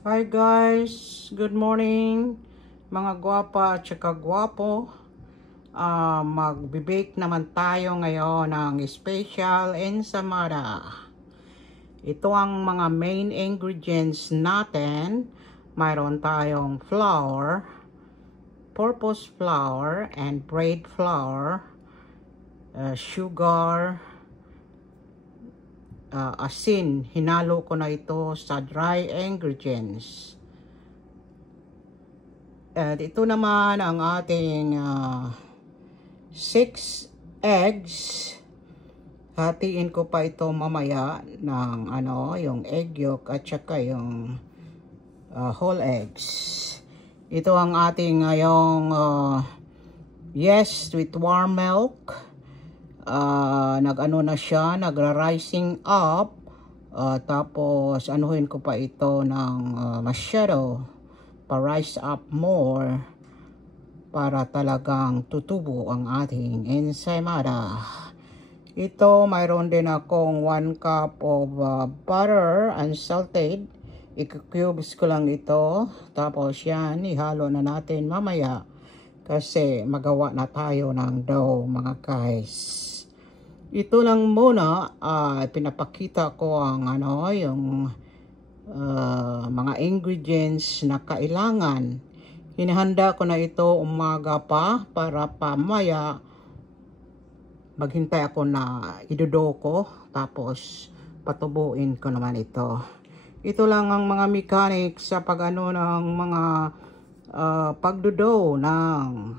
Hi guys, good morning mga gwapa at saka gwapo. Magbe-bake naman tayo ngayon ng special ensamada. Ito ang mga main ingredients natin. Mayroon tayong flour, purpose flour and bread flour, sugar, asin. Hinalo ko na ito sa dry ingredients. Ito naman ang ating 6 eggs. Hatiin ko pa ito mamaya ng yung egg yolk at saka yung whole eggs. Ito ang ating ngayong yes, with warm milk. Na siya, nagra-rising up. Tapos anuhin ko pa ito ng masyado pa-rise up more para talagang tutubo ang ating ensaymada. Ito, mayroon din akong 1 cup of butter unsalted. I-cubes ko lang ito. Tapos yan, ihalo na natin mamaya kasi magawa na tayo ng dough mga guys. Ito lang muna, pinapakita ko ang yung mga ingredients na kailangan. Hinahanda ko na ito umaga pa para pamaya maghintay ako na idudo ko tapos patubuin ko naman ito. Ito lang ang mga mechanics sa pag-ano ng mga pagdudo ng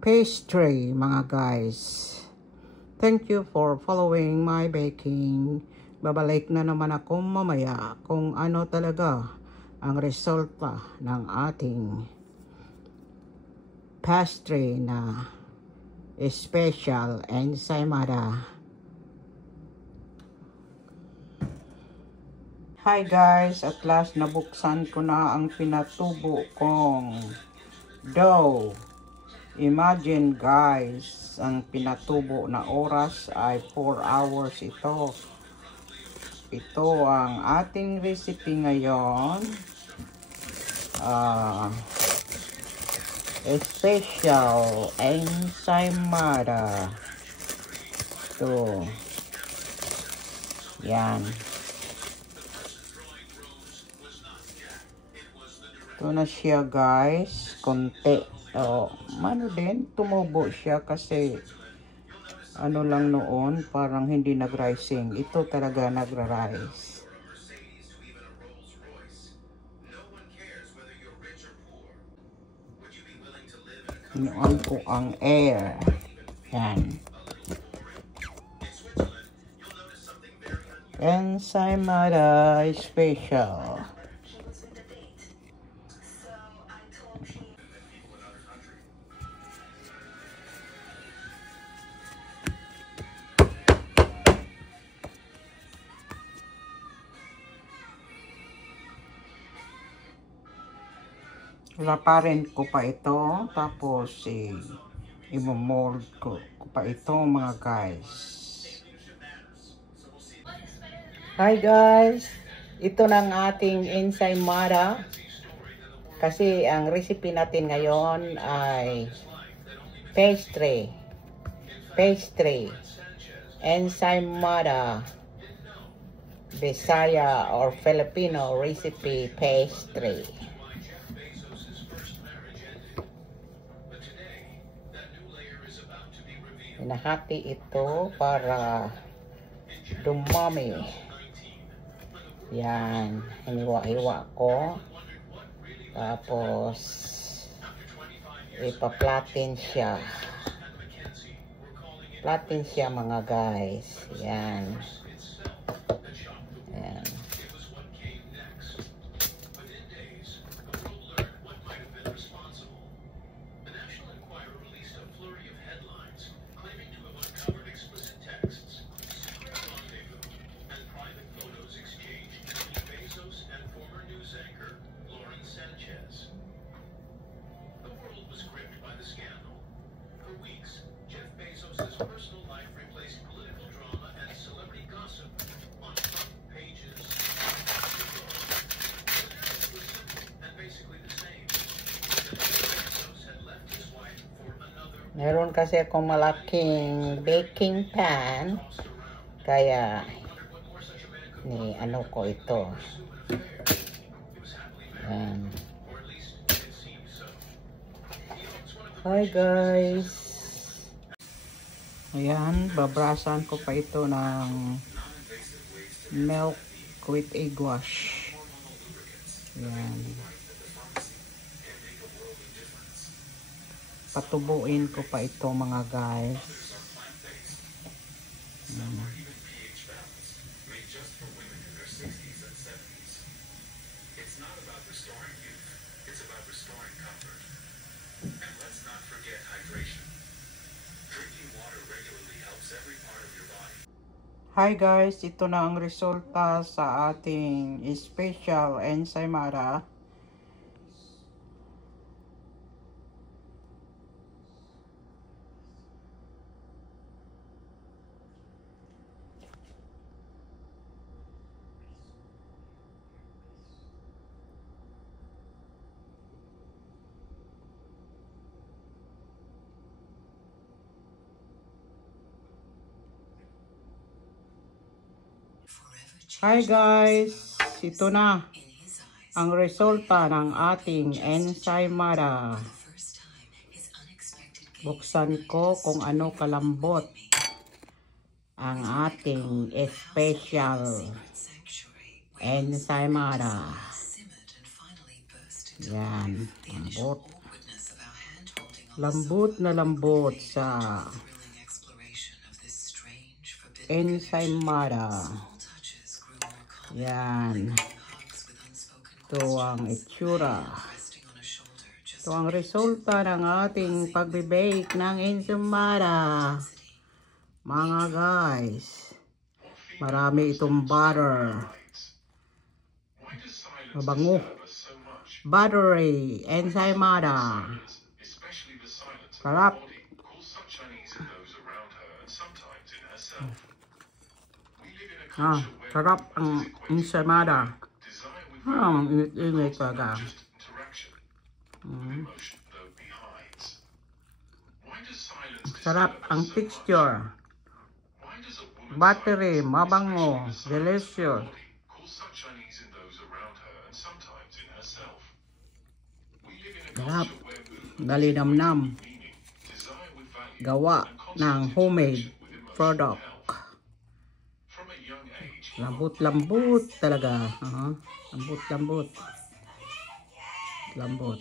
pastry mga guys. Thank you for following my baking. Babalik na naman ako mamaya kung ano talaga ang resulta ng ating pastry na special ensaymada. Hi guys, at last nabuksan ko na ang pinatubo kong dough. Imagine guys, ang pinatubo na oras ay 4 hours ito. Ito ang ating recipe ngayon. Special ensaymada. Ito. Yan. Ito na siya guys. Konti. Mano din, tumubo siya kasi ano lang noon, parang hindi nag-rising. Ito talaga nagra-rise. Inuan ko ang air. Yan. Ensaymada special. Laparin ko pa ito, tapos i-mold ko pa ito mga guys. Hi guys, ito ng ating ensaymada. Kasi ang recipe natin ngayon ay pastry, ensaymada, Bisaya or Filipino recipe pastry. Hinahati ito para dumami. Yan, hiniwa-hiwa ko. Tapos ipa-flatten siya. Flatten siya mga guys. Yan. Yan. Meron kasi akong malaking baking pan. Kaya, ni ano ko ito. Ayan. Hi guys. Ayan, babrasan ko pa ito ng milk with egg wash. Ayan. Patubuin ko pa ito mga guys. Hi guys, ito na ang resulta sa ating special ensaymada. Hi guys, ito na ang resulta ng ating ensaymada. Buksan ko kung ano kalambot ang ating special ensaymada. Yan, lambot. Lambot na lambot sa ensaymada. Yan. Ito ang itsura. Ito ang resulta ng ating pagbe-bake ng ensaymada. Mga guys. Marami itong butter. Mabango. Buttery ensaymada. Sarap. Sarap ang ensaymada. Init-init talaga. Sarap ang texture. Buttery, mabango, delicious. Sarap. Dalinamnam. Gawa ng homemade product. Lambot-lambot talaga. Lambot-lambot. Lambot.